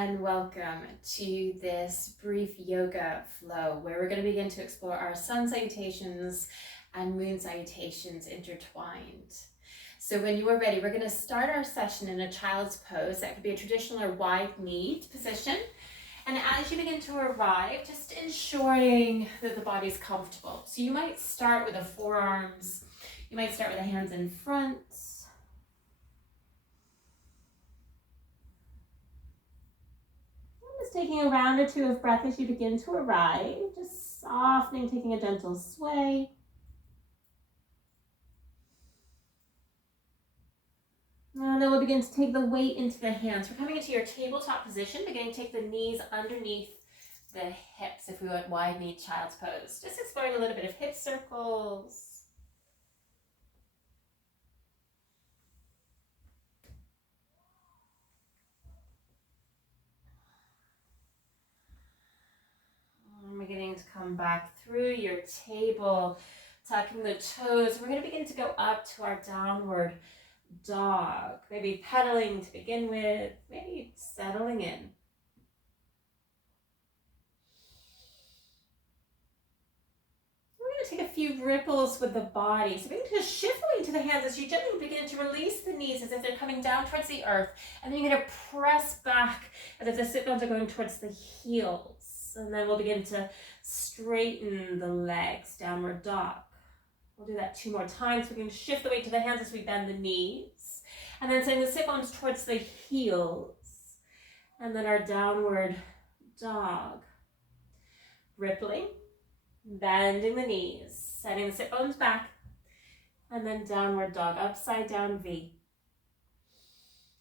and welcome to this brief yoga flow where we're going to begin to explore our sun salutations and moon salutations intertwined. So when you are ready, we're going to start our session in a child's pose. That could be a traditional or wide-kneed position. And as you begin to arrive, just ensuring that the body's comfortable. So you might start with the forearms. You might start with the hands in front. Just taking a round or two of breath as you begin to arrive. Just softening, taking a gentle sway. And then we'll begin to take the weight into the hands. We're coming into your tabletop position, beginning to take the knees underneath the hips if we went wide-kneed child's pose. Just exploring a little bit of hip circles. And beginning to come back through your table, tucking the toes. We're going to begin to go up to our downward dog, maybe pedaling to begin with, maybe settling in. We're going to take a few ripples with the body. So we're going to shift away to the hands as you gently begin to release the knees as if they're coming down towards the earth. And then you're going to press back as if the sit bones are going towards the heels. And then we'll begin to straighten the legs, downward dog. We'll do that 2 more times. We're going to shift the weight to the hands as we bend the knees. And then send the sit bones towards the heels. And then our downward dog. Rippling, bending the knees, setting the sit bones back. And then downward dog, upside down V.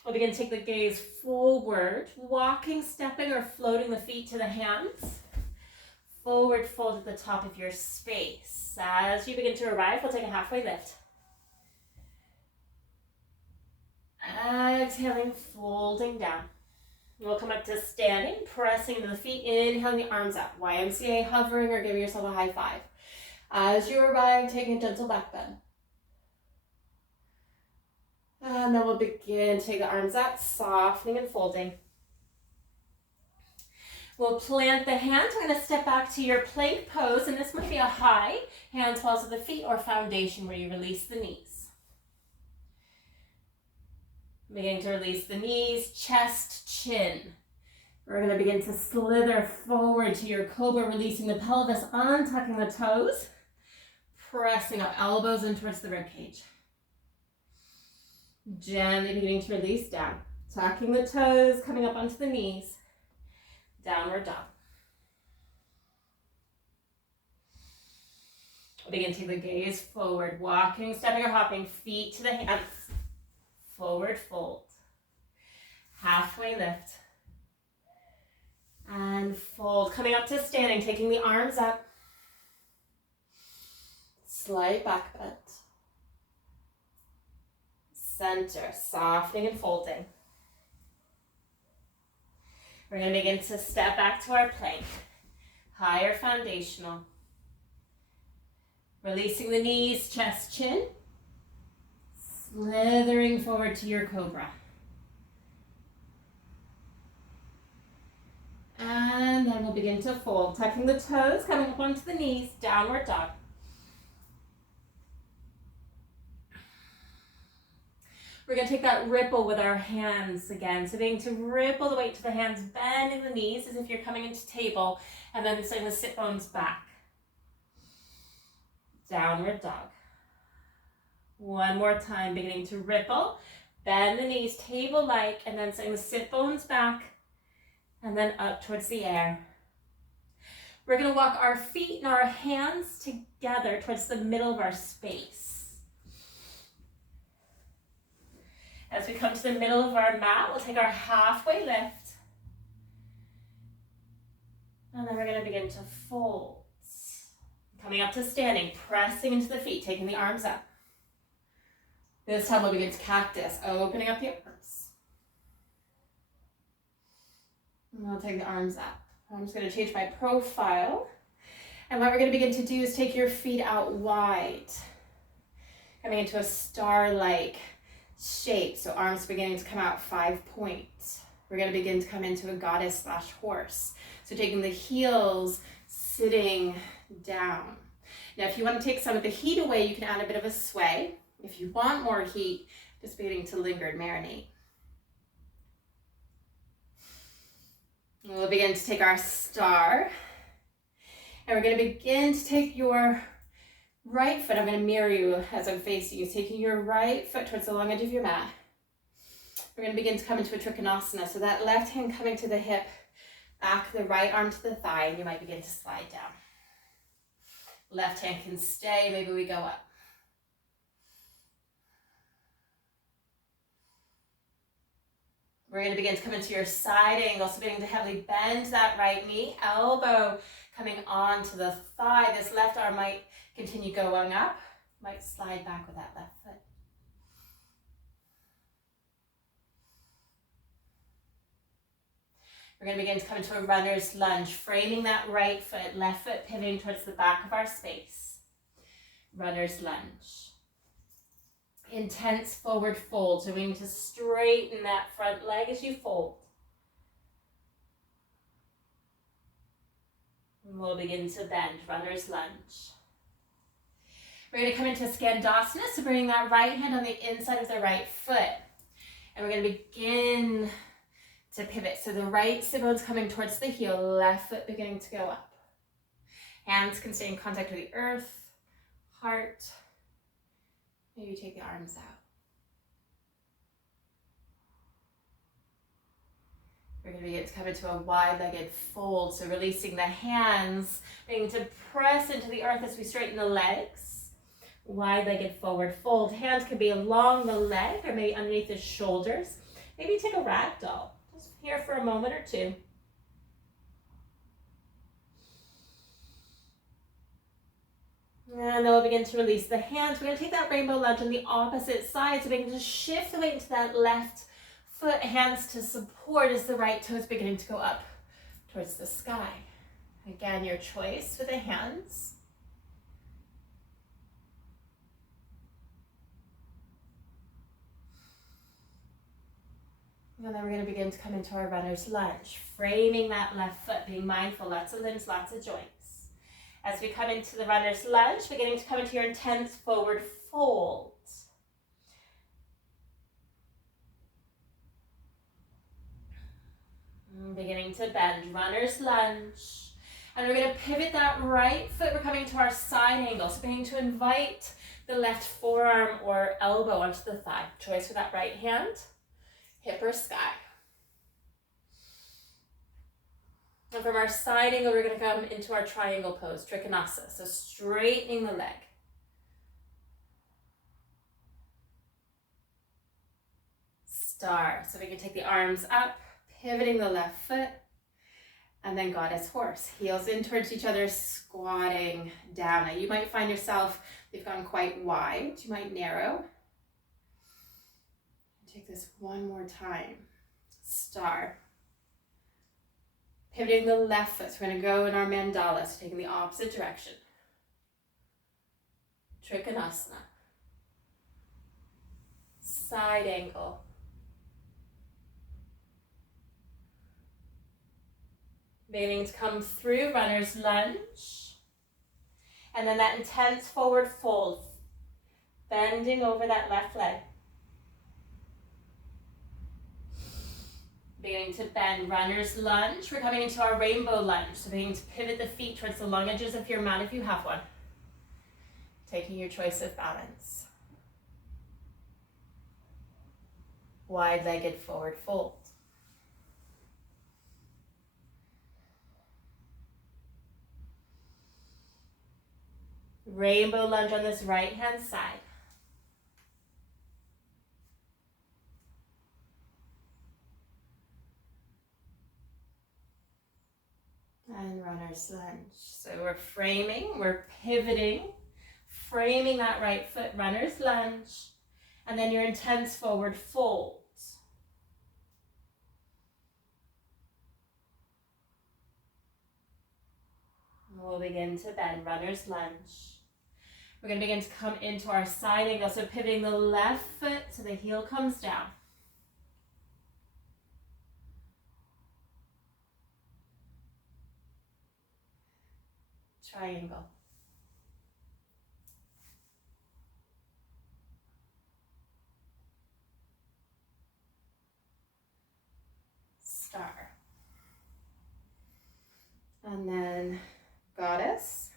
We'll begin to take the gaze forward, walking, stepping, or floating the feet to the hands. Forward fold at the top of your space. As you begin to arrive, we'll take a halfway lift. Exhaling, folding down. We'll come up to standing, pressing into the feet, inhaling the arms up. YMCA, hovering or giving yourself a high five. As you arrive, taking a gentle back bend. And then we'll begin to take the arms up, softening and folding. We'll plant the hands. We're going to step back to your plank pose, and this might be a high, hands falls at the feet, or foundation where you release the knees. Beginning to release the knees, chest, chin. We're going to begin to slither forward to your cobra, releasing the pelvis, untucking the toes, pressing up, elbows in towards the ribcage. Gently beginning to release down, tucking the toes, coming up onto the knees. Downward dog. We'll begin to take the gaze forward, walking, stepping or hopping, feet to the hands. Forward fold. Halfway lift. And fold. Coming up to standing, taking the arms up. Slight back bend. Center, softening and folding. We're going to begin to step back to our plank, higher foundational. Releasing the knees, chest, chin. Slithering forward to your cobra. And then we'll begin to fold, tucking the toes, coming up onto the knees, downward dog. We're going to take that ripple with our hands again. So beginning to ripple the weight to the hands, bending the knees as if you're coming into table, and then sending the sit bones back. Downward dog. One more time, beginning to ripple, bend the knees, table-like, and then sending the sit bones back, and then up towards the air. We're going to walk our feet and our hands together towards the middle of our space. As we come to the middle of our mat, we'll take our halfway lift. And then we're going to begin to fold. Coming up to standing, pressing into the feet, taking the arms up. This time we'll begin to cactus, opening up the arms. And we'll take the arms up. I'm just going to change my profile. And what we're going to begin to do is take your feet out wide. Coming into a star-like shape, so arms beginning to come out 5 points. We're going to begin to come into a goddess slash horse. So taking the heels, sitting down. Now, if you want to take some of the heat away, you can add a bit of a sway. If you want more heat, just beginning to linger and marinate. We'll begin to take our star. And we're going to begin to take your right foot. I'm going to mirror you as I'm facing you. Taking your right foot towards the long edge of your mat. We're going to begin to come into a trikonasana. So that left hand coming to the hip, back the right arm to the thigh, and you might begin to slide down. Left hand can stay, maybe we go up. We're going to begin to come into your side angle, so beginning to heavily bend that right knee, elbow coming onto the thigh. This left arm might continue going up, might slide back with that left foot. We're going to begin to come into a runner's lunge, framing that right foot, left foot pivoting towards the back of our space. Runner's lunge. Intense forward fold, so we need to straighten that front leg as you fold. And we'll begin to bend, runner's lunge. We're going to come into Skandasana, so bringing that right hand on the inside of the right foot. And we're going to begin to pivot. So the right sit bone's coming towards the heel, left foot beginning to go up. Hands can stay in contact with the earth, heart. Maybe take the arms out. We're going to begin to come into a wide-legged fold. So releasing the hands, beginning to press into the earth as we straighten the legs. Wide-legged forward fold. Hands can be along the leg or maybe underneath the shoulders. Maybe take a ragdoll. Just here for a moment or two. And then we'll begin to release the hands. We're going to take that rainbow lunge on the opposite side. So begin to shift the weight into that left foot, hands to support as the right toe is beginning to go up towards the sky. Again, your choice with the hands. And then we're going to begin to come into our runner's lunge, framing that left foot, being mindful, lots of limbs, lots of joints. As we come into the runner's lunge, beginning to come into your intense forward fold. And beginning to bend, runner's lunge. And we're going to pivot that right foot. We're coming to our side angle. So beginning to invite the left forearm or elbow onto the thigh. Choice for that right hand. Hip or sky. And from our side angle, we're going to come into our triangle pose, trikonasana. So straightening the leg. Star. So we can take the arms up, pivoting the left foot, and then goddess horse. Heels in towards each other, squatting down. Now you might find yourself, they've gone quite wide. You might narrow. Take this one more time. Star. Pivoting the left foot. So we're going to go in our mandala, so taking the opposite direction. Trikonasana. Side angle. Beginning to come through runner's lunge. And then that intense forward fold. Bending over that left leg. Beginning to bend, runner's lunge. We're coming into our rainbow lunge. So beginning to pivot the feet towards the long edges of your mat if you have one. Taking your choice of balance. Wide-legged forward fold. Rainbow lunge on this right hand side. And runner's lunge. So we're framing, we're pivoting, framing that right foot, runner's lunge, and then your intense forward fold. We'll begin to bend, runner's lunge. We're going to begin to come into our side angle, so pivoting the left foot so the heel comes down. triangle, star, and then goddess,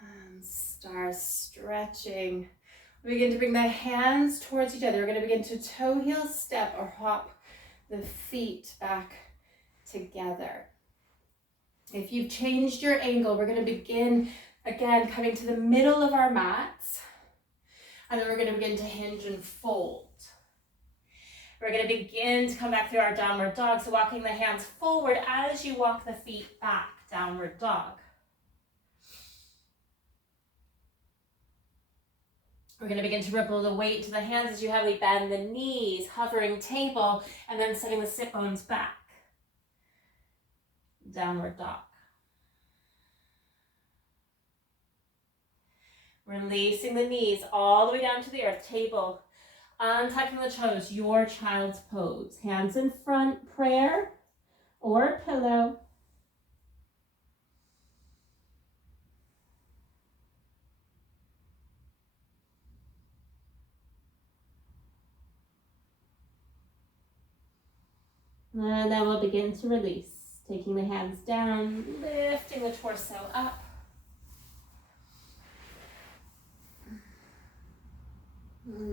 and star, stretching. We begin to bring the hands towards each other. We're going to begin to toe heel step or hop the feet back together. If you've changed your angle, we're going to begin again coming to the middle of our mats, and then we're going to begin to hinge and fold. We're going to begin to come back through our downward dog, so walking the hands forward as you walk the feet back, downward dog. We're going to begin to ripple the weight to the hands as you heavily bend the knees, hovering table, and then setting the sit bones back. Downward dog. Releasing the knees all the way down to the earth, table. Untucking the toes, your child's pose. Hands in front, prayer or pillow. And then we'll begin to release, taking the hands down, lifting the torso up.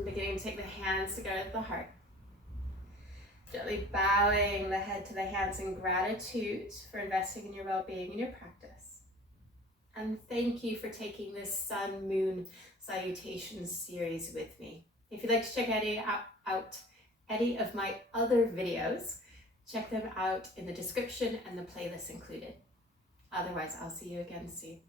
Beginning to take the hands together at the heart. Gently bowing the head to the hands in gratitude for investing in your well-being and your practice. And thank you for taking this Sun Moon Salutation series with me. If you'd like to check out any of my other videos, check them out in the description and the playlist included. Otherwise, I'll see you again soon.